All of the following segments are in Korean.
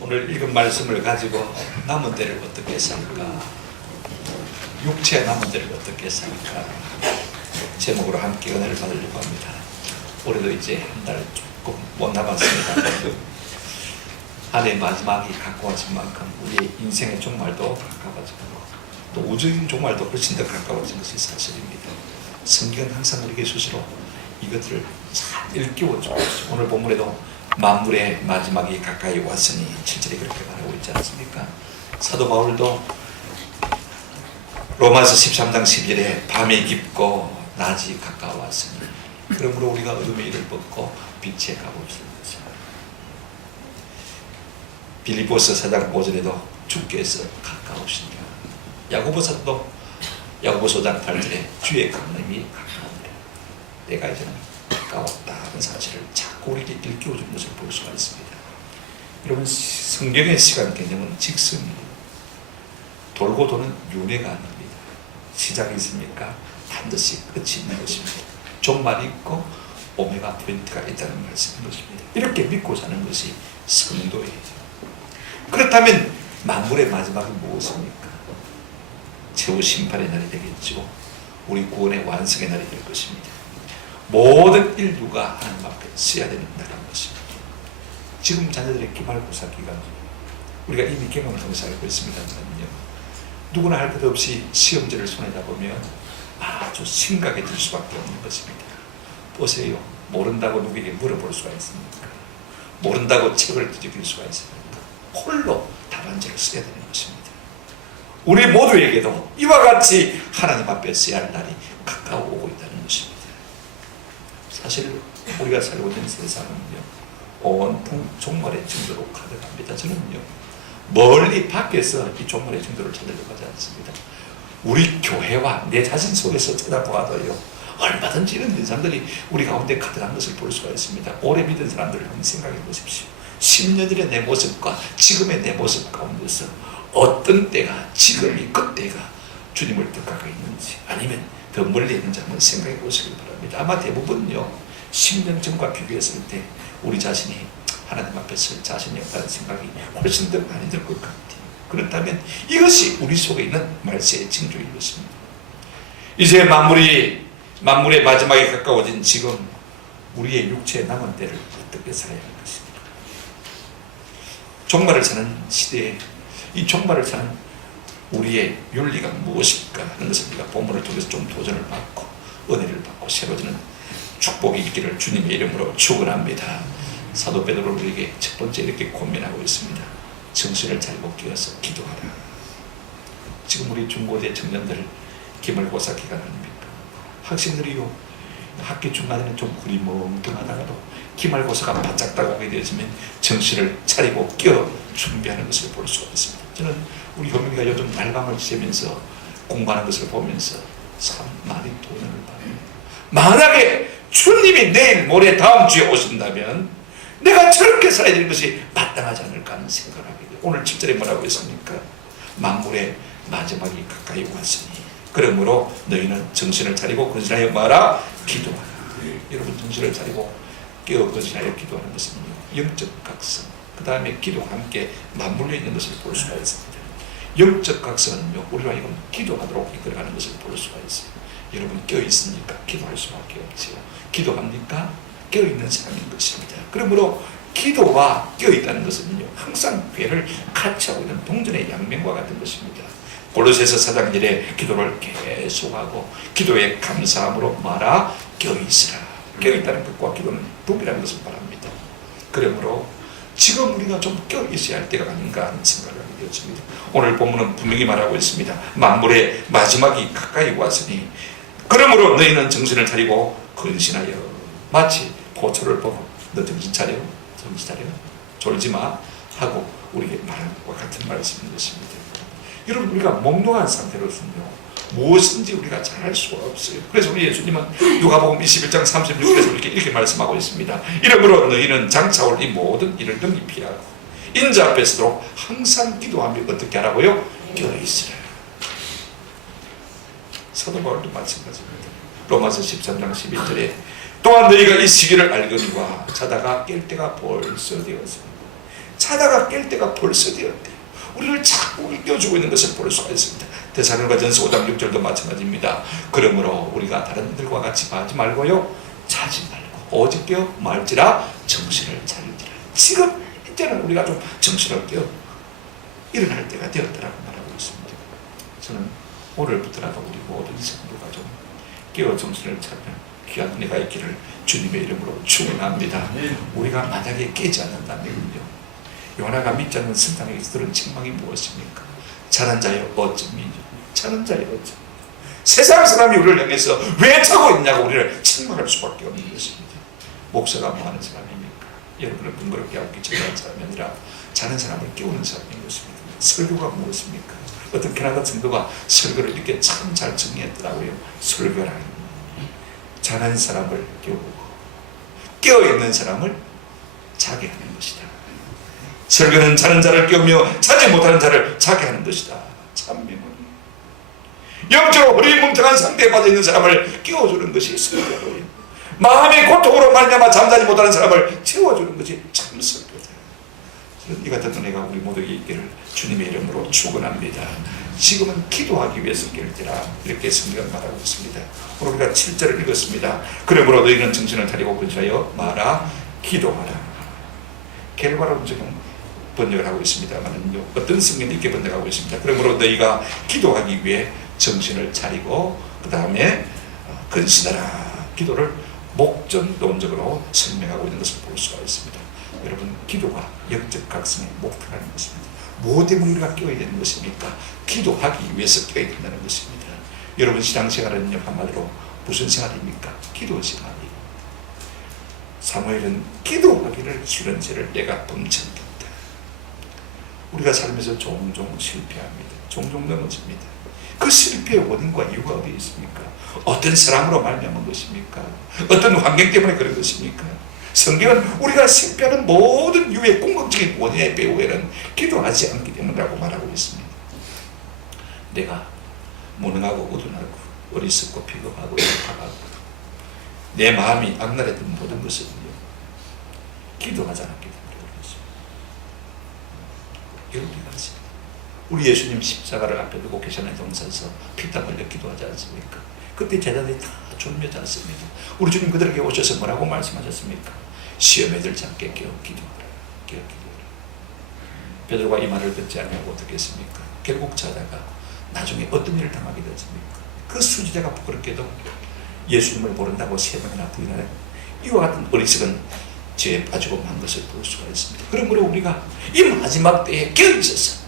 오늘 읽은 말씀을 가지고 남은 때를 어떻게 살까? 육체의 남은 때를 어떻게 살까? 제목으로 함께 은혜를 받으려고 합니다. 올해도 이제 한 달 조금 못 남았습니다. 한 해 마지막이 가까워진 만큼 우리의 인생의 종말도 가까워지고 또 우주인 종말도 훨씬 더 가까워진 것이 사실입니다. 성경은 항상 우리에게 스스로 이것들을 잘 일깨워주고 있죠. 오늘 본문에도 만물의 마지막이 가까이 왔으니 7절에 그렇게 말하고 있지 않습니까? 사도 바울도 로마서 13장 12절에 밤이 깊고 낮이 가까웠으니 그러므로 우리가 어둠의 일을 벗고 빛에 가봅시다. 빌립보서 4장 5절에도 주께서 가까우시니라. 야고보서도 야고보서 5장 8절에 주의 강림이 가까우니라. 내가 이제는 가까웠다 하는 사실을 자꾸 우리에게 일깨워주는 것을 볼 수가 있습니다. 여러분, 성경의 시간 개념은 직선이에요. 돌고 도는 윤회가 아닙니다. 시작이 있으니까 반드시 끝이 있는 것입니다. 종말이 있고 오메가 포인트가 있다는 말씀인 것입니다. 이렇게 믿고 사는 것이 성도예요. 그렇다면 만물의 마지막이 무엇입니까? 최후 심판의 날이 되겠죠. 우리 구원의 완성의 날이 될 것입니다. 모든 인류가 하나님 앞에 서야 되는 날인 것입니다. 지금 자녀들의 기말고사 기간 우리가 이미 경험을 통해서 알고 있습니다만요, 누구나 할 것 없이 시험지를 손에 잡으면 아주 심각해질 수밖에 없는 것입니다. 보세요. 모른다고 누구에게 물어볼 수가 있습니까? 모른다고 책을 뒤적일 수가 있습니까? 홀로 답안지를 써야 되는 것입니다. 우리 모두에게도 이와 같이 하나님 앞에 서야 할 날이 가까워오고 있다는 것입니다. 사실 우리가 살고 있는 세상은요, 온통 종말의 징조로 가득합니다. 저는요, 멀리 밖에서 이 종말의 징조를 찾으려고 하지 않습니다. 우리 교회와 내 자신 속에서 쳐다보아도요, 얼마든지 이런 현상들이 우리 가운데 가득한 것을 볼 수가 있습니다. 오래 믿은 사람들을 한번 생각해 보십시오. 10년 전의 내 모습과 지금의 내 모습 가운데서 어떤 때가, 지금이 그때가 주님을 더 가까이 있는지 아니면 더 멀리 있는지 한번 생각해 보시길 바랍니다. 아마 대부분요, 10년 전과 비교했을 때 우리 자신이 하나님 앞에 설 자신이 없다는 생각이 훨씬 더 많이 들 것 같아요. 그렇다면 이것이 우리 속에 있는 말세의 징조인 것입니다. 이제 만물의 마지막에 가까워진 지금 우리의 육체의 남은 때를 어떻게 살아야 할 것입니까? 종말을 사는 시대에 이 종말을 사는 우리의 윤리가 무엇일까 하는 것을 우리가 본문을 통해서 좀 도전을 받고 은혜를 받고 새로워지는 축복이 있기를 주님의 이름으로 축원합니다. 사도 베드로는 우리에게 첫 번째 이렇게 고민하고 있습니다. 정신을 차리고 깨어서 기도하라. 지금 우리 중고대 청년들 기말고사 기간 아닙니까? 학생들이요, 학기 중간에는 좀 구리멍텅하다가도 기말고사가 바짝 다가오게 되어지면 정신을 차리고 깨어 준비하는 것을 볼 수가 있습니다. 저는 우리 효민이가 요즘 날밤을 새면서 공부하는 것을 보면서 참 많이 도전을 받습니다. 만약에 주님이 내일 모레 다음 주에 오신다면 내가 저렇게 살아야 되는 것이 마땅하지 않을까 하는 생각을 하게 돼요. 오늘 7절에 뭐라고 했습니까? 만물의 마지막이 가까이 왔으니 그러므로 너희는 정신을 차리고 근신하여 뭐하라? 기도하라. 여러분, 정신을 차리고 깨어 근신하여 기도하는 것은 영적 각성, 그 다음에 기도와 함께 맞물려 있는 것을 볼 수가 있습니다. 영적 각성은요, 우리가 이건 기도하도록 이끌어가는 것을 볼 수가 있어요. 여러분, 깨어있으니까 기도할 수밖에 없지요. 기도합니까? 깨어있는 사람인 것입니다. 그러므로 기도와 깨어있다는 것은요, 항상 괴를 같이 하고 있는 동전의 양면과 같은 것입니다. 골로새서 4장 1에 기도를 계속하고 기도에 감사함으로 말아 깨어있으라. 깨어있다는 것과 기도는 동일한 것을 말합니다. 그러므로 지금 우리가 좀 깨어있어야 할 때가 아닌가 하는 생각을 하게 되었습니다. 오늘 본문은 분명히 말하고 있습니다. 만물의 마지막이 가까이 왔으니 그러므로 너희는 정신을 차리고 근신하여. 마치 보초를 보고 너 정신 차려? 정신 차려? 졸지 마 하고 우리에게 말하는 것과 같은 말씀인 것입니다. 여러분, 우리가 몽롱한 상태로서는요, 무엇인지 우리가 잘할 수가 없어요. 그래서 우리 예수님은 누가복음 21장 36절에서 이렇게 말씀하고 있습니다. 이러므로 너희는 장차 올 이 모든 일을 능히 피하고 인자 앞에서도 항상 기도하며 어떻게 하라고요? 깨어있으라. 사도 바울도 마찬가지입니다. 로마서 13장 11절에 또한 너희가 이 시기를 알거니와 자다가 깰 때가 벌써 되었습니다. 자다가 깰 때가 벌써 되었대요. 우리를 자꾸 일깨워주고 있는 것을 볼 수가 있습니다. 데살로니가전서 5장 6절도 마찬가지입니다. 그러므로 우리가 다른 이들과 같이 하지 말고요, 자지 말고 오직 깨어 말지라 정신을 차리지라. 지금 이제는 우리가 좀 정신을 깨어 일어날 때가 되었다라고 말하고 있습니다. 저는 오늘부터라도 우리 모든 성도가 좀 깨어 정신을 차리는 귀한 은혜가 있기를 주님의 이름으로 축원합니다. 우리가 만약에 깨지 않는다면요, 요나가 믿지 않는 성당에 들은 책망이 무엇입니까? 잘한 자여 어찌미냐, 잘한 자여 어찌. 세상 사람이 우리를 향해서 왜 자고 있냐고 우리를 책망할 수밖에 없는 것입니다. 목사가 뭐 하는 사람입니까? 여러분을 번거롭게 하고 기초하는 사람이 아니라 자는 사람을 깨우는 사람인 것입니다. 설교가 무엇입니까? 어떤 캐나다 성도가 설교를 이렇게 참 잘 정리했더라고요. 설교라는 자는 사람을 깨우고 깨어있는 사람을 자게 하는 것이다. 설교는 자는 자를 깨우며 자지 못하는 자를 자게 하는 것이다. 참 명언. 영적으로 허리뭉텅한 상태에 빠져있는 사람을 깨워주는 것이 설교예요. 마음의 고통으로 말미암아 잠자지 못하는 사람을 채워주는 것이 참 설교다. 이 같은 은혜가 우리 모두에게 있기를 주님의 이름으로 축원합니다. 지금은 기도하기 위해서 깰 때라, 이렇게 성경은 말하고 있습니다. 오늘 우리가 7절을 읽었습니다. 그러므로 너희는 정신을 차리고 근시하여 말하 기도하라. 결과로 지금 번역을 하고 있습니다만은요, 어떤 성경이 이렇게 번역하고 있습니다. 그러므로 너희가 기도하기 위해 정신을 차리고 그 다음에 근신하라. 기도를 목전론적으로 설명하고 있는 것을 볼 수가 있습니다. 여러분, 기도가 영적 각성의 목표라는 것입니다. 뭐 때문에 우리가 깨어야 되는 것입니까? 기도하기 위해서 깨어야 된다는 것입니다. 여러분, 신앙생활은요, 한마디로 무슨 생활입니까? 기도 생활이에요. 사무엘은 기도하기를 싫은 죄를 내가 범쳤다. 우리가 살면서 종종 실패합니다. 종종 넘어집니다. 그 실패의 원인과 이유가 어디 있습니까? 어떤 사람으로 말미암은 것입니까? 어떤 환경 때문에 그런 것입니까? 성경은 우리가 실패하는 모든 이유의 궁극적인 원인의 배후에는 기도하지 않기 때문이라고 말하고 있습니다. 내가 무능하고 우둔하고 어리석고 비겁하고 약하고 내 마음이 악랄했던 모든 것은요, 기도하지 않았기 때문에 그렇습니다. 이런 것입니다. 우리 예수님 십자가를 앞에 두고 계시는 동산에서 피땀 흘려 기도하지 않습니까? 그때 제자들이 다 졸며지 않습니다. 우리 주님 그들에게 오셔서 뭐라고 말씀하셨습니까? 시험에 들지 않게 깨어 기도하라. 깨어 기도하라. 베드로가 이 말을 듣지 않냐고 어떻게 했습니까? 결국 자다가 나중에 어떤 일을 당하게 됐습니까? 그 수지자가 부끄럽게도 예수님을 모른다고 3번이나 부인하는 이와 같은 어리석은 죄에 빠지고 만 것을 볼 수가 있습니다. 그러므로 우리가 이 마지막 때에 깨어 있어서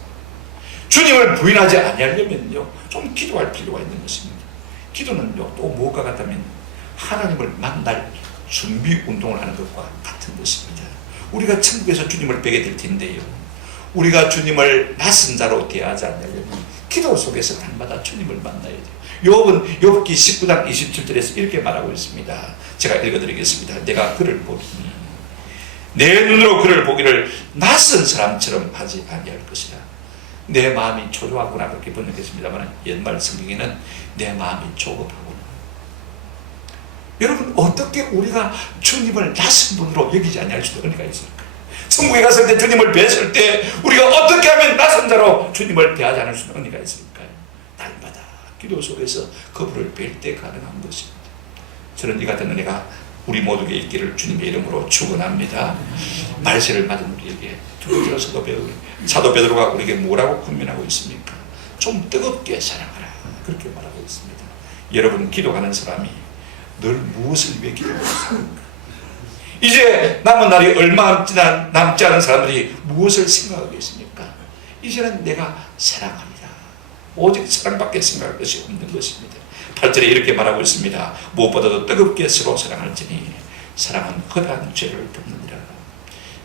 주님을 부인하지 아니하려면요, 좀 기도할 필요가 있는 것입니다. 기도는요, 또 무엇과 같다면 하나님을 만날 준비 운동을 하는 것과 같은 것입니다. 우리가 천국에서 주님을 뵈게 될 텐데요, 우리가 주님을 낯선 자로 대하지 않으려면 기도 속에서 날마다 주님을 만나야 돼요. 욥은 욥기 19장 27절에서 이렇게 말하고 있습니다. 제가 읽어드리겠습니다. 내가 그를 보리니 내 눈으로 그를 보기를 낯선 사람처럼 하지 아니할 것이라. 내 마음이 초조하구나 그렇게 번역했습니다만 옛말 성경에는 내 마음이 조급하구나. 여러분, 어떻게 우리가 주님을 낯선 분으로 여기지 아니할 수도 의미가 있을까? 천국에 갔을 때 주님을 뵀을 때 우리가 어떻게 하면 낯선 자로 주님을 대하지 않을 수 있는 의미가 있을까요? 날마다 기도 속에서 그분을 뵐 때 가능한 것입니다. 저는 이 같은 은혜가 우리 모두에게 있기를 주님의 이름으로 축원합니다. 말세를 맞은 우리에게 두 번째로서도 사도 베드로가 우리에게 뭐라고 권면하고 있습니까? 좀 뜨겁게 사랑하라, 그렇게 말하고 있습니다. 여러분, 기도하는 사람이 늘 무엇을 위해 기도하고 있습니까? 이제 남은 날이 얼마 남지 않은 사람들이 무엇을 생각하고 있습니까? 이제는 내가 사랑합니다. 오직 사랑밖에 생각할 것이 없는 것입니다. 8절에 이렇게 말하고 있습니다. 무엇보다도 뜨겁게 서로 사랑할지니 사랑은 허다한 죄를 덮느니라.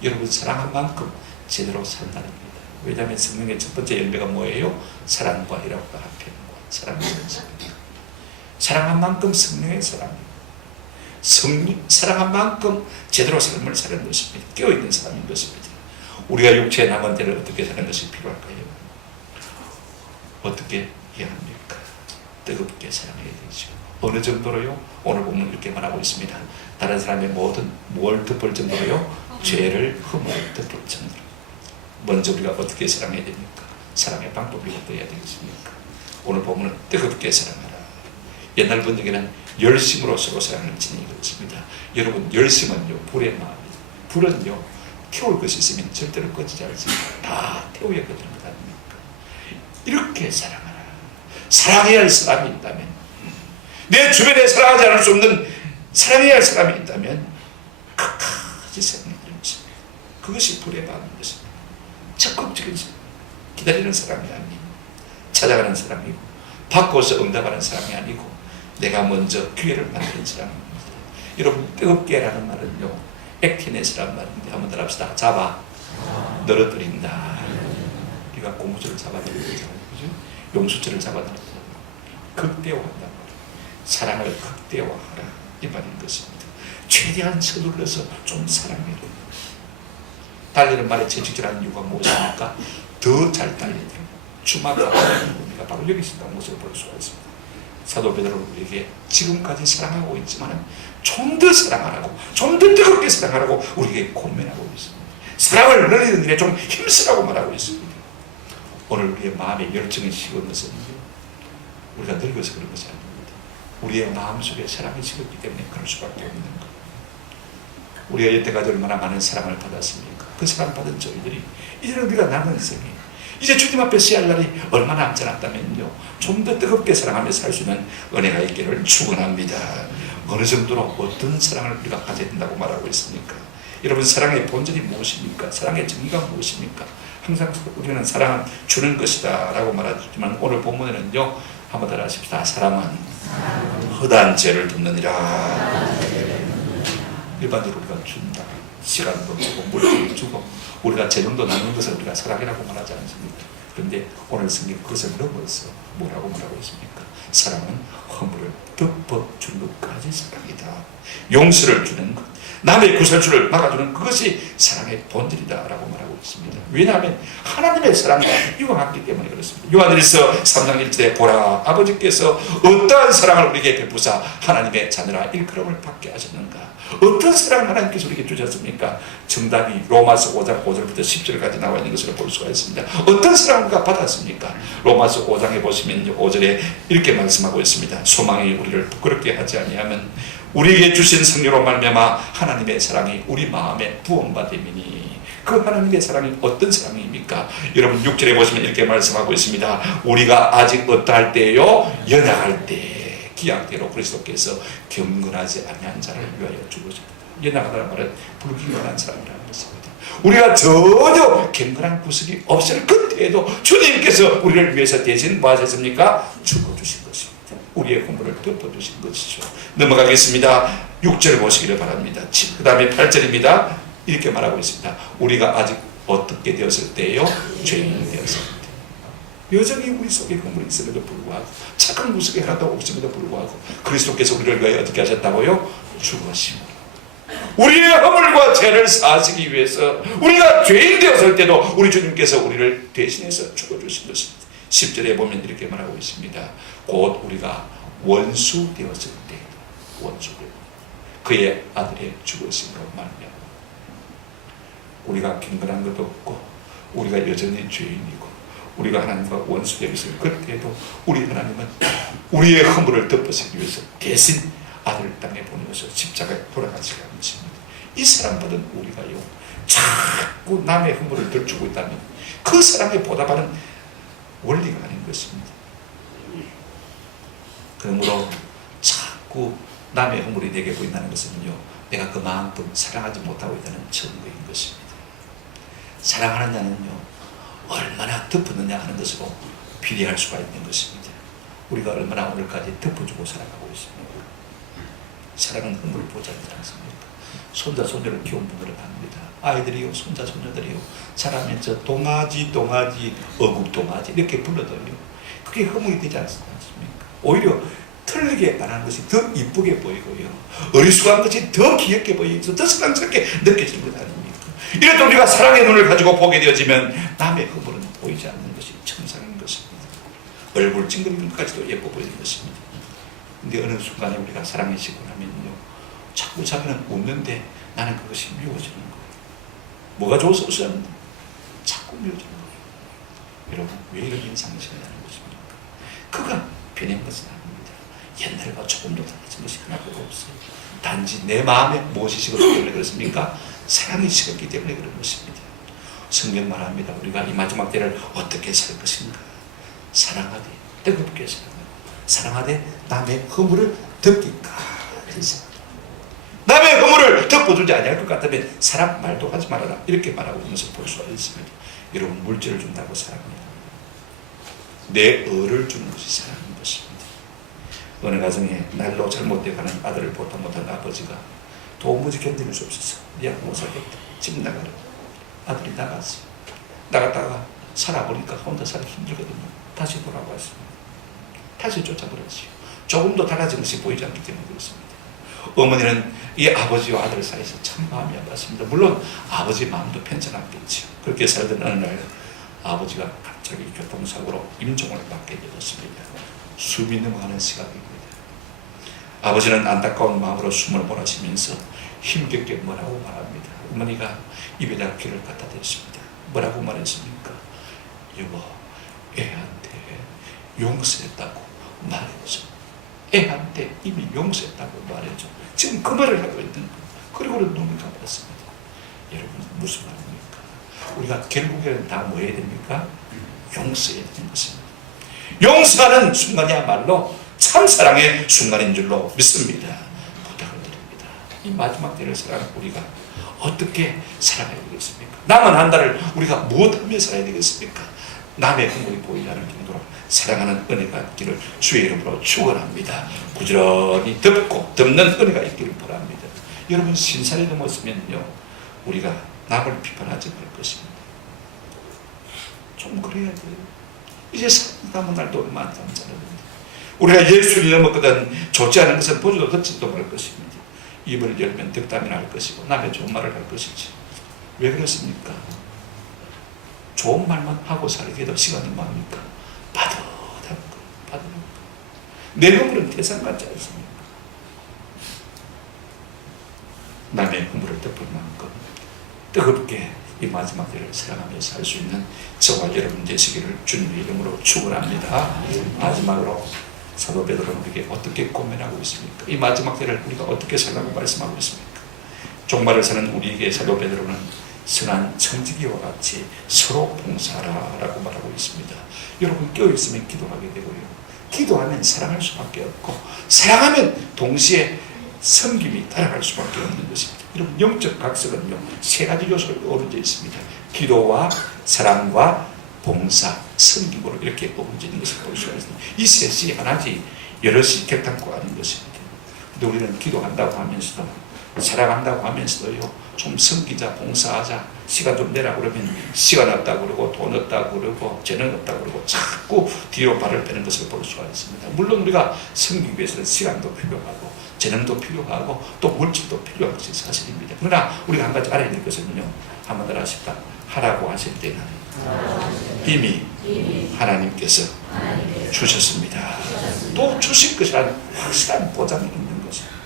여러분, 사랑한 만큼 제대로 산다는 겁니다. 왜냐하면 성령의 첫 번째 열매가 뭐예요? 사랑과 희락과 화평과 사랑이 있습니다. 사랑한 만큼 성령의 사랑입니다. 사랑한 만큼 제대로 삶을 사는 것입니다. 깨어있는 사람인 것입니다. 우리가 육체에 남은 때를 어떻게 사는 것이 필요할까요? 어떻게 해야 합니까? 뜨겁게 사랑해야 되죠. 어느 정도로요? 오늘 보면 이렇게 말하고 있습니다. 다른 사람의 모든 뭘 덮을 정도로요? 죄를 흠을 덮을 정도로. 먼저 우리가 어떻게 사랑해야 됩니까? 사랑의 방법이 어떠해야 되겠습니까? 오늘 보면 뜨겁게 사랑하라. 옛날 번역에는 열심으로 서로 사랑을 지니는 것입니다. 여러분, 열심은요 불의 마음이에요. 불은요 태울 것이 있으면 절대로 꺼지지 않습니다. 다 태워야 꺼지는 것 아닙니까? 이렇게 사랑하라. 사랑해야 할 사람이 있다면, 내 주변에 사랑하지 않을 수 없는 사랑해야 할 사람이 있다면 끝까지 사랑해야 되는 것입니다. 그것이 불의 마음인 것입니다. 적극적인 사랑, 기다리는 사람이 아니고 찾아가는 사람이고 바꿔서 응답하는 사람이 아니고 내가 먼저 기회를 만드는 사람입니다. 여러분, 뜨겁게라는 말은요 액티넷이라는 말인데 한번 들어봅시다. 잡아 늘어뜨린다. 우리가 고무줄을 잡아들이는 거잖아요. 그죠? 용수철을 잡아들이는 거잖아요. 극대화한다. 사랑을 극대화하라 이 말인 것입니다. 최대한 서둘러서 좀 사랑해라. 달리는 말에 채찍질하는 이유가 무엇입니까? 더 잘 달리도록 주마다 우리가 바로 여기 있었다는 것을 볼 수가 있습니다. 사도 베드로는 우리에게 지금까지 사랑하고 있지만 좀 더 사랑하라고, 좀 더 뜨겁게 사랑하라고 우리에게 권면하고 있습니다. 사랑을 늘리는 일에 좀 힘쓰라고 말하고 있습니다. 오늘 우리의 마음에 열정이 식은 것은 우리가 늙어서 그런 것이 아닙니다. 우리의 마음속에 사랑이 식었기 때문에 그럴 수밖에 없는 것. 우리가 여태까지 얼마나 많은 사랑을 받았습니까? 그 사랑 받은 저희들이 이제는 우리가 남은 인생에 이제 주님 앞에 서야 할 날이 얼마 남지 않았다면요 좀 더 뜨겁게 사랑하며 살 수 있는 은혜가 있기를 축원합니다. 어느 정도로 어떤 사랑을 우리가 가져야 된다고 말하고 있습니까? 여러분, 사랑의 본질이 무엇입니까? 사랑의 정의가 무엇입니까? 항상 우리는 사랑은 주는 것이다 라고 말하지만 오늘 본문에는요 한번 따라 하십시다. 사랑은 허다한 죄를 돕느니라. 일반적으로 우리가 준다. 시간도 주고 물질도 주고 우리가 재능도 나누는 것을 우리가 사랑이라고 말하지 않습니까? 그런데 오늘 성경 그것을 넘어서 뭐라고 말하고 있습니까? 사랑은 허물을 덮어주는 것까지 사랑이다. 용서를 주는 것, 남의 구설주를 막아주는 그것이 사랑의 본질이다 라고 말하고 있습니다. 왜냐하면 하나님의 사랑과 유황하기 때문에 그렇습니다. 요한일서 3장 1절에 보라, 아버지께서 어떠한 사랑을 우리에게 베푸사 하나님의 자녀라 일컬음을 받게 하셨는가. 어떤 사랑을 하나님께서 우리에게 주셨습니까? 정답이 로마서 5장 5절부터 10절까지 나와 있는 것을 볼 수가 있습니다. 어떤 사랑을 우리가 받았습니까? 로마서 5장에 보시면 5절에 이렇게 말씀하고 있습니다. 소망이 우리를 부끄럽게 하지 아니하면 우리에게 주신 성령으로 말미암아 하나님의 사랑이 우리 마음에 부음받음이니. 그 하나님의 사랑이 어떤 사랑입니까? 여러분 6절에 보시면 이렇게 말씀하고 있습니다. 우리가 아직 어떠할 때요? 연약할 때 기약대로 그리스도께서 경건하지 아니한 자를 위하여 죽으셨다. 연약하다는 말은 불경건한 사람이라는 것입니다. 우리가 전혀 경건한 구석이 없을 그때에도 주님께서 우리를 위해서 대신 뭐 하셨습니까? 죽어주신 것입니다. 우리의 허물을 덮어주신 것이죠. 넘어가겠습니다. 6절 보시기를 바랍니다. 그 다음에 8절입니다. 이렇게 말하고 있습니다. 우리가 아직 어떻게 되었을 때요? 죄인이 되었을 때. 여전히 우리 속에 허물이 있음에도 불구하고 착한 구석이 하나도 없음에도 불구하고 그리스도께서 우리를 위하여 어떻게 하셨다고요? 죽으심으로 우리의 허물과 죄를 사하시기 위해서 우리가 죄인 되었을 때도 우리 주님께서 우리를 대신해서 죽어주신 것입니다. 10절에 보면 이렇게 말하고 있습니다. 곧 우리가 원수 되었을 때 원수를 그의 아들의 죽으심으로 말미암아 우리가 경건한 것도 없고 우리가 여전히 죄인이고 우리가 하나님과 원수 되었을 그때에도 우리 하나님은 우리의 허물을 덮으시기 위해서 대신 아들을 땅에 보내서 십자가에 돌아가시게 하십니다. 이 사랑받은 우리가요 자꾸 남의 허물을 들추고 있다면 그 사랑에 보답하는 원리가 아닌 것입니다. 그러므로 자꾸 남의 허물이 내게 보인다는 것은요 내가 그만큼 사랑하지 못하고 있다는 증거인 것입니다. 사랑하는 자는요 얼마나 덮었느냐 하는 것으로 비례할 수가 있는 것입니다. 우리가 얼마나 오늘까지 덮어주고 살아가고 있습니까? 사랑은 허물을 보지 않지 않습니까? 손자 손녀를 키운 분들은 압니다. 아이들이요 손자 손녀들이요 자라면 저 동아지 어국동아지 이렇게 불러도요 그게 허물이 되지 않습니까? 오히려 틀리게 말하는 것이 더 이쁘게 보이고요 어리숙한 것이 더 귀엽게 보이고 더 사랑스럽게 느껴지는 것 아닙니까? 이래도 우리가 사랑의 눈을 가지고 보게 되어지면 남의 허물은 보이지 않는 것이 정상인 것입니다. 얼굴 찡그리는 것까지도 예뻐 보이는 것입니다. 근데 어느 순간에 우리가 사랑에 지고 나면요 자꾸 자기는 웃는데 나는 그것이 미워지는 거예요. 뭐가 좋아서 웃었는데 자꾸 섬겨주는 거예요. 여러분, 왜 이런 인상을 하는 것입니까? 그가 변한 것은 아닙니다. 옛날과 조금도 달라진 것이 하나도 없어요. 단지 내 마음에 무엇이 식었기 때문에 그렇습니까? 사랑이 식었기 때문에 그런 것입니다. 성경 말합니다. 우리가 이 마지막 때를 어떻게 살 것인가? 사랑하되, 뜨겁게 사랑하되 남의 허물을 덮기까지. 남의 허물을 덮어주지 아니할 것 같으면 사람 말도 하지 말아라, 이렇게 말하고 있는 것을 볼 수가 있습니다. 여러분, 물질을 준다고 사랑합니다. 내 의를 주는 것이 사랑인 것입니다. 어느 가정에 날로 잘못되어가는 아들을 보다 못한 아버지가 도무지 견디는 수 없어서 미약 못 살겠다, 집 나가라. 아들이 나갔어요. 나갔다가 살아보니까 혼자 살기 힘들거든요. 다시 돌아왔습니다. 다시 쫓아버렸어요. 조금도 달라진 것이 보이지 않기 때문에 그렇습니다. 어머니는 이 아버지와 아들 사이에서 참 마음이 아팠습니다. 물론 아버지 마음도 편찮았겠죠. 그렇게 살던 어느 날 아버지가 갑자기 교통사고로 임종을 받게 되었습니다. 숨이 넘어가는 시각입니다. 아버지는 안타까운 마음으로 숨을 몰아쉬면서 힘겹게 뭐라고 말합니다. 어머니가 입에다 귀를 갖다 댔습니다. 뭐라고 말했습니까? 여보, 애한테 용서했다고 말해줘. 애한테 이미 용서했다고 말해줘. 지금 그 말을 하고 있는 거예요. 그리고는 눈을 감았습니다. 여러분, 무슨 말입니까? 우리가 결국에는 다 뭐 해야 됩니까? 용서해야 되는 것입니다. 용서하는 순간이야말로 참사랑의 순간인 줄로 믿습니다. 부탁을 드립니다. 이 마지막 때를 살아가는 우리가 어떻게 살아가야 되겠습니까? 남은 한 달을 우리가 무엇하며 살아야 되겠습니까? 남의 행복이 보이지 않을 정도로 사랑하는 은혜가 있기를 주의 이름으로 축원합니다. 부지런히 덮는 은혜가 있기를 바랍니다. 여러분, 신살이 넘었으면요, 우리가 남을 비판하지 말 것입니다. 좀 그래야 돼요. 이제 남은 날도 얼마 안 남잖아요. 우리가 예수를 넘었거든 좋지 않은 것은 보지도 듣지도 말 것입니다. 입을 열면 덕담이 날 것이고 남의 좋은 말을 할 것이지. 왜 그렇습니까? 좋은 말만 하고 살기에도 시간이 많으니까 빠듯한 거. 내 허물은 태산 같지 않습니까? 남의 허물을 덮을 만큼 뜨겁게 이 마지막 때를 사랑하며 살 수 있는 저와 여러분 되시기를 주님의 이름으로 축원합니다. 마지막으로 사도 베드로는 우리에게 어떻게 고민하고 있습니까? 이 마지막 때를 우리가 어떻게 살라고 말씀하고 있습니까? 종말을 사는 우리에게 사도 베드로는 선한 청지기와 같이 서로 봉사하라라고 말하고 있습니다. 여러분, 깨어있으면 기도하게 되고요, 기도하면 사랑할 수밖에 없고, 사랑하면 동시에 섬김이 따라갈 수밖에 없는 것입니다. 여러분, 영적 각성은요, 세 가지 요소로 어우러져 있습니다. 기도와 사랑과 봉사, 섬김으로 이렇게 어우러져 있는 것을 볼 수가 있습니다. 이 셋이 하나지 여럿이 객탄고 아닌 것입니다. 근데 우리는 기도한다고 하면서도, 사랑한다고 하면서도요, 좀 섬기자, 봉사하자, 시간 좀 내라 그러면 시간 없다고 그러고 돈 없다고 그러고 재능 없다고 그러고 자꾸 뒤로 발을 빼는 것을 볼 수가 있습니다. 물론 우리가 섬기기 위해서는 시간도 필요하고 재능도 필요하고 또 물질도 필요한 것이 사실입니다. 그러나 우리가 한 가지 알아야 될 것은요, 한번 더 하십시다. 하라고 하실 때는 이미 하나님께서 주셨습니다. 또 주실 것이라는 확실한 보장이 있는 것입니다.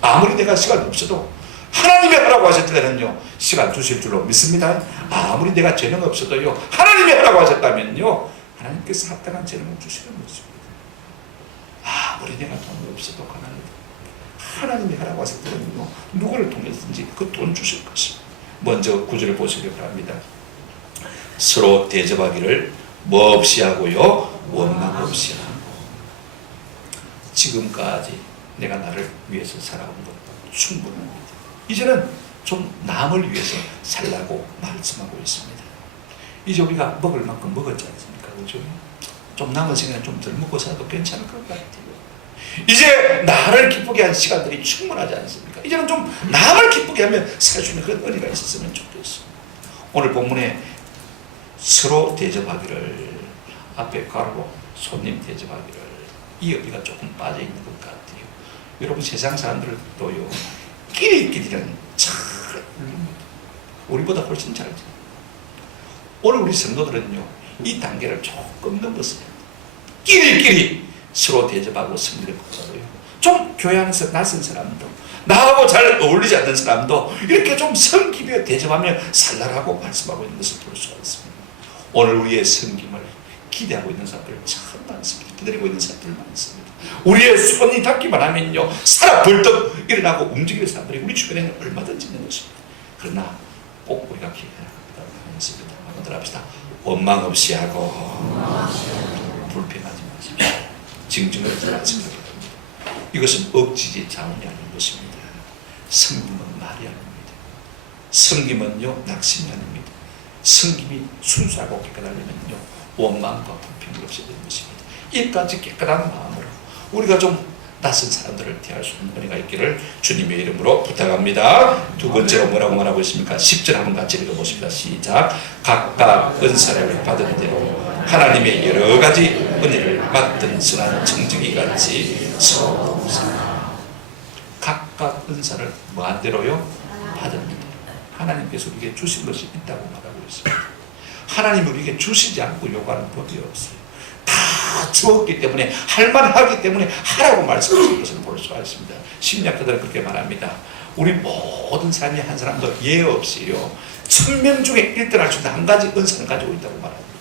아무리 내가 시간이 없어도 하나님이 하라고 하셨다면요, 시간 주실 줄로 믿습니다. 아무리 내가 재능 없어도요, 하나님이 하라고 하셨다면요, 하나님께서 합당한 재능을 주시는 것입니다. 아무리 내가 돈이 없어도 하나님이 하라고 하셨다면요, 누구를 통해서든지 그 돈 주실 것입니다. 먼저 구절을 보시기 바랍니다. 서로 대접하기를 뭐 없이 하고요, 원망 없이 하고. 지금까지 내가 나를 위해서 살아온 것도 충분합니다. 이제는 좀 남을 위해서 살라고 말씀하고 있습니다. 이제 우리가 먹을 만큼 먹었지 않습니까? 그죠? 좀 남은 시간에 좀 덜 먹고 살아도 괜찮을 것 같아요. 이제 나를 기쁘게 한 시간들이 충분하지 않습니까? 이제는 좀 남을 기쁘게 하며 살 수 있는 그런 은혜가 있었으면 좋겠습니다. 오늘 본문에 서로 대접하기를, 앞에 가로 손님 대접하기를, 이 의미가 조금 빠져있는 것 같아요. 여러분, 세상 사람들도요, 끼리끼리는 잘 우리보다 훨씬 잘죠. 오늘 우리 성도들은요, 이 단계를 조금 넘었어요. 끼리끼리 서로 대접하고 섬기는 것보다도요, 좀 교회 안에서 낯선 사람도 나하고 잘 어울리지 않는 사람도 이렇게 좀 섬기며 대접하며 살라라고 말씀하고 있는 것을 볼 수가 있습니다. 오늘 우리의 섬김을 기대하고 있는 사람들 참 많습니다. 기다리고 있는 사람들 많습니다. 우리의 손이 닿기만 하면요 살아 벌떡 일어나고 움직이는 사람들이 우리 주변에는 얼마든지 있는 것입니다. 그러나 꼭 우리가 기대해야 합니다. 한번 합시다. 원망 없이 하고 불평하지 마십시오. 징징을 들어가시기 바랍니다. 이것은 억지지 자원이 아닌 것입니다. 섬김은 말이 아닙니다. 섬김은요 낙심이 아닙니다. 섬김이 순수하고 깨끗하려면요 원망과 불평이 없어야 되는 것입니다. 이까지 깨끗한 마음으로 우리가 좀 낯선 사람들을 대할 수 있는 은혜가 있기를 주님의 이름으로 부탁합니다. 두 번째로 뭐라고 말하고 있습니까? 10절 한번 같이 읽어보십니다. 시작. 각각 은사를 받은 대로 하나님의 여러 가지 은혜를 맡은 선한 청지기 같이 서서 각각 은사를 뭐한 대로요? 받은 대로 하나님께서 우리에게 주신 것이 있다고 말하고 있습니다. 하나님이 우리에게 주시지 않고 요구하는 법이 없어요. 다 주었기 때문에 할만하기 때문에 하라고 말씀하신 것을 볼 수가 있습니다. 심리학자들은 그렇게 말합니다. 우리 모든 사람이 한 사람도 예 없이요 1000명 중에 1등 할 수 있는 한 가지 은사를 가지고 있다고 말합니다.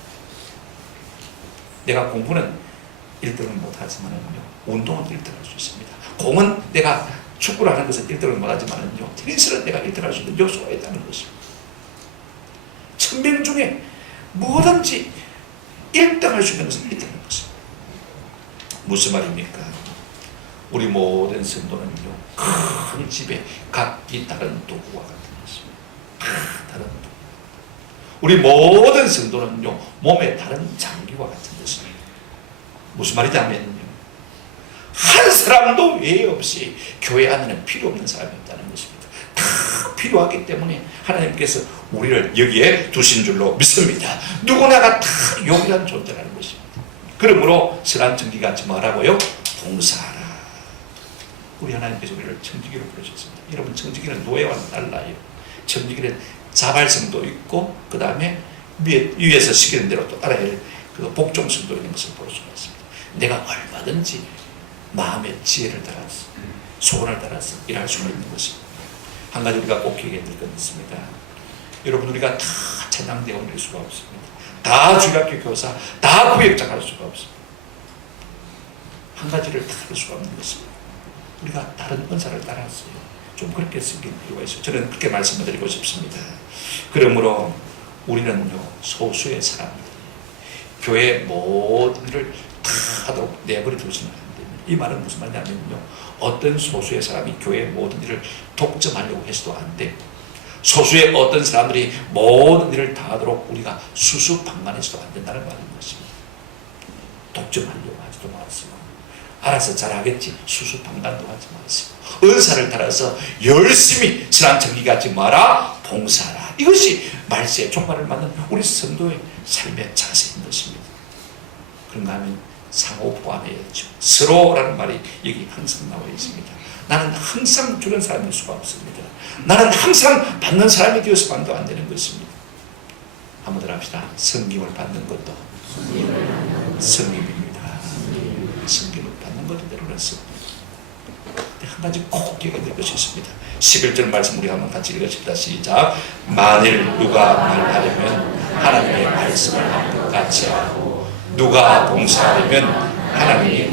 내가 공부는 1등은 못하지만은요 운동은 1등 할 수 있습니다. 공은 내가 축구를 하는 것은 1등을 못하지만은요 테니스는 내가 1등 할 수 있는 요소가 있다는 것입니다. 1000명 중에 뭐든지 1등 할 수 있는 것은 1등인 것입니다. 무슨 말입니까? 우리 모든 성도는요 큰 집에 각기 다른 도구와 같은 것입니다. 다른 도구. 우리 모든 성도는요 몸에 다른 장기와 같은 것입니다. 무슨 말이냐면요 한 사람도 외에 없이 교회 안에는 필요 없는 사람이 없다는 것입니다. 다 필요하기 때문에 하나님께서 우리를 여기에 두신 줄로 믿습니다. 누구나가 다 용이한 존재라는 것입니다. 그러므로 선한 청지기같이 뭐라고요? 봉사하라. 우리 하나님께서 우리를 청지기로 부르셨습니다. 여러분 청지기는 노예와는 달라요. 청지기는 자발성도 있고 그 다음에 위에서 시키는 대로 또 따라야 할 그 복종성도 있는 것을 볼 수가 있습니다. 내가 얼마든지 마음의 지혜를 따라서 소원을 따라서 일할 수가 있는 것입니다. 한 가지 우리가 꼭 기억해야 될 건 있습니다. 여러분 우리가 다 찬양대원 될 수가 없습니다. 다 주일학교 교사, 다 구역장 할 수가 없습니다. 한 가지를 다 할 수가 없는 것입니다. 우리가 다른 은사를 따라서요. 좀 그렇게 쓰길 필요가 있어요. 저는 그렇게 말씀을 드리고 싶습니다. 그러므로 우리는요 소수의 사람들 교회 모든 일을 다 하도록 내버려 두지는 안 됩니다. 이 말은 무슨 말이냐면요 어떤 소수의 사람이 교회 모든 일을 독점하려고 해서도 안 돼. 소수의 어떤 사람들이 모든 일을 다 하도록 우리가 수수방관해서도 안 된다는 말인 것입니다. 독점하려고 하지도 마시고 알아서 잘하겠지 수수방관도 하지 마시고 은사를 따라서 열심히 선한 청지기같이 마라 봉사하라. 이것이 말세의 종말을 맞는 우리 성도의 삶의 자세인 것입니다. 그런가 하면 상호 보완해야죠. 서로라는 말이 여기 항상 나와 있습니다. 나는 항상 주는 사람일 수가 없습니다. 나는 항상 받는 사람이 되어서만도 안 되는 것입니다. 한번 더 합시다. 섬김을 받는 것도 섬김입니다. 섬김을 받는 것도 때로는 섬김입니다. 한 가지 꼭 기억해야 될 것이 있습니다. 11절 말씀 우리 한번 같이 읽읍시다. 시작. 만일 누가 말하려면 하나님의 말씀을 한 것 같이 하고 누가 봉사하려면 하나님이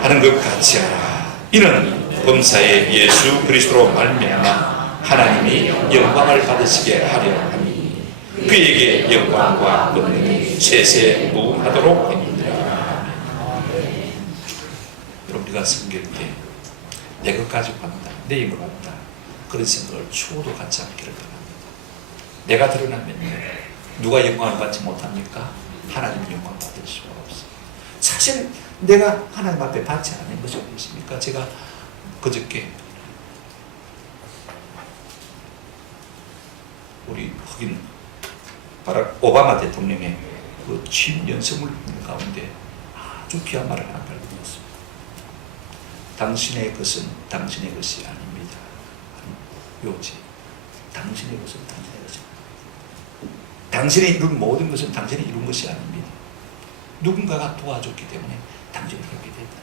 하는 것 같이 하라. 이는 범사의 예수 그리스도로 말미암아 하나님이 영광을 받으시게 하려 하니 그에게 영광과 권능이 세세 무하도록 합니다. 여러분 우리가 섬길 때 내 것 가지고 간다, 내 힘으로 간다 그런 생각을 추구도 갖지 않기를 바랍니다. 내가 드러나면 누가 영광을 받지 못합니까? 하나님 영광 받을 수가 없어요. 사실 내가 하나님 앞에 받지 않은 것이 어디 있습니까? 제가 그저께 우리 흑인 바락 오바마 대통령의 그 취임 연설문 가운데 아주 귀한 말을 하나 발견했습니다. 당신의 것은 당신의 것이 아닙니다. 요지. 당신의 것은 당신의 것이 아닙니다. 당신이 이룬 모든 것은 당신이 이룬 것이 아닙니다. 누군가가 도와줬기 때문에 당신이 그렇게 됐다.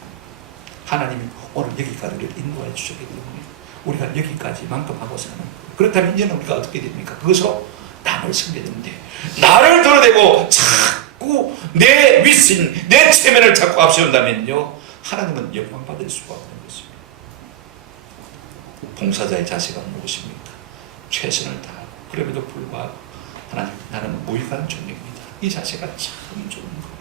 하나님이 오늘 여기까지를 인도해 주셨기 때문에 우리가 여기까지만큼 하고 사는 거예요. 그렇다면 이제는 우리가 어떻게 됩니까? 그것으로 남을 섬겨야 되는데, 나를 드러내고 자꾸 내 윗신, 내 체면을 자꾸 앞세운다면요, 하나님은 영광 받을 수가 없는 것입니다. 봉사자의 자세가 무엇입니까? 최선을 다하고, 그럼에도 불구하고 하나님, 나는 무익한 존재입니다. 이 자세가 참 좋은 거예요.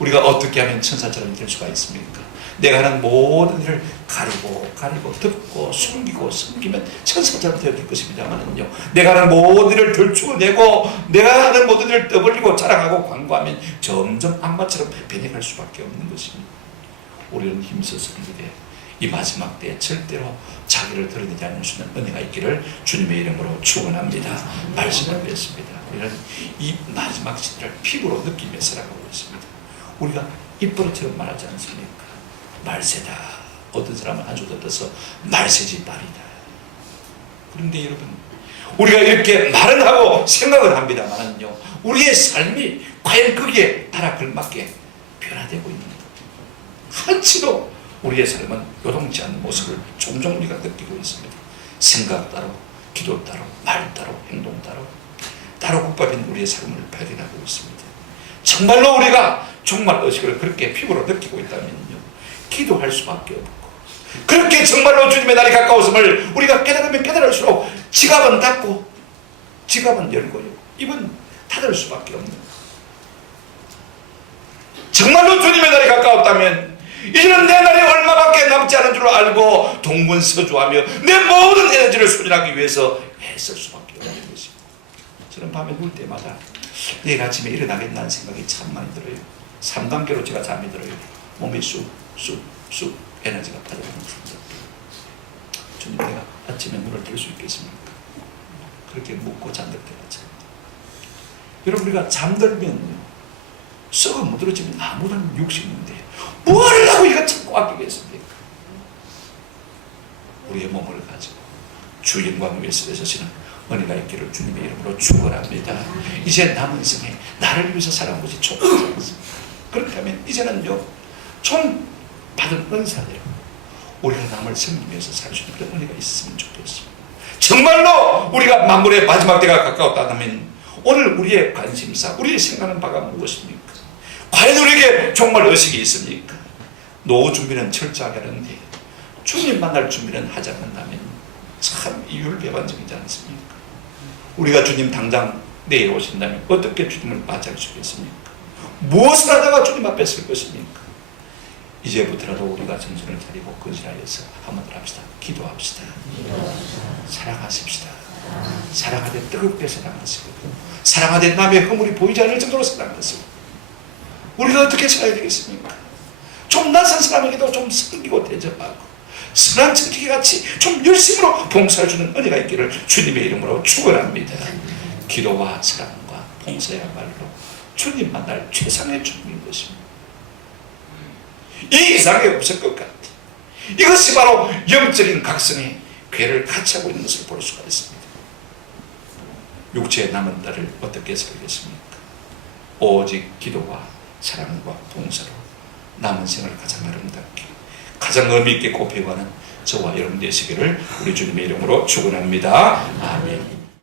우리가 어떻게 하면 천사처럼 될 수가 있습니까? 내가 하는 모든 일을 가리고 덮고 숨기고 섬기면 천사처럼 되어질 것입니다만은요, 내가 하는 모든 일을 들추어내고 내가 하는 모든 일을 떠벌리고 자랑하고 광고하면 점점 악마처럼 변해갈 수밖에 없는 것입니다. 우리는 힘써서 이르되 이 마지막 때에 절대로 자기를 드러내지 않을 수 있는 은혜가 있기를 주님의 이름으로 축원합니다. 말씀을 뵙습니다. 우리는 이 마지막 시대를 피부로 느끼며 살아가고 있습니다. 우리가 입버릇처럼 말하지 않습니까? 말세다. 어떤 사람은 아주 덧어서 말세지 말이다. 그런데 여러분, 우리가 이렇게 말은 하고 생각을 합니다만은요, 우리의 삶이 과연 거기에 따라 걸맞게 변화되고 있는 것, 한치도 우리의 삶은 요동치 않는 모습을 종종 우리가 느끼고 있습니다. 생각 따로, 기도 따로, 말 따로, 행동 따로 국밥인 우리의 삶을 발견하고 있습니다. 정말로 우리가 정말 의식을 그렇게 피부로 느끼고 있다면요, 기도할 수밖에 없고, 그렇게 정말로 주님의 날이 가까웠음을 우리가 깨달으면 깨달을수록 지갑은 닫고 지갑은 열고요, 입은 닫을 수밖에 없는, 정말로 주님의 날이 가까웠다면 이제는 내 날이 얼마밖에 남지 않은 줄 알고 동분서주하며 내 모든 에너지를 소진하기 위해서 애쓸 수밖에 없는 것입니다. 저는 밤에 누울 때마다 내일 아침에 일어나겠다는 생각이 참 많이 들어요. 3단계로 제가 잠이 들어요. 몸이 쑥 에너지가 빠져가는 생각. 주님, 내가 아침에 눈을 뜰 수 있겠습니까? 그렇게 묻고 잠들 때가 참. 여러분, 우리가 잠들면요, 썩어 무드러지면 아무런 육신인데 뭘 하고 이거 참고 아끼겠습니까? 우리의 몸을 가지고 주 영광 위에서 되시는 은혜가 있기를 주님의 이름으로 축원합니다. 이제 남은 생에 나를 위해서 살아온 것이 족하지 않습니다. 그렇다면 이제는요, 좀 받은 은사대로 우리가 남을 섬기면서 살 수 있는 그런 은혜가 있으면 좋겠습니다. 정말로 우리가 만물의 마지막 때가 가까웠다면 오늘 우리의 관심사, 우리의 생각하는 바가 무엇입니까? 과연 우리에게 정말 의식이 있습니까? 노후 준비는 철저하게 하는데 주님 만날 준비는 하지 않는다면 참 이율배반적이지 않습니까? 우리가 주님 당장 내일 오신다면 어떻게 주님을 맞이할 수 있겠습니까? 무엇을 하다가 주님 앞에 설 것입니까? 이제부터라도 우리가 정신을 차리고 건실하여서 한번 합시다. 기도합시다. 사랑하십시다. 사랑하되 뜨겁게 사랑하시고, 사랑하되 남의 허물이 보이지 않을 정도로 사랑하시고, 우리가 어떻게 살아야 되겠습니까? 좀 낯선 사람에게도 좀 섬기고 대접하고 선한 청지기같이 좀 열심으로 봉사해주는 은혜가 있기를 주님의 이름으로 축원합니다. 기도와 사랑과 봉사야말로 주님 만날 최상의 준비인 것입니다. 이 이상이 없을 것 같아. 이것이 바로 영적인 각성의 궤를 같이 하고 있는 것을 볼 수가 있습니다. 육체의 남은 날을 어떻게 살겠습니까? 오직 기도와 사랑과 봉사로 남은 생을 가장 아름답게, 가장 의미 있게 곱해가는 저와 여러분 되시기를 우리 주님의 이름으로 축원합니다. 아멘.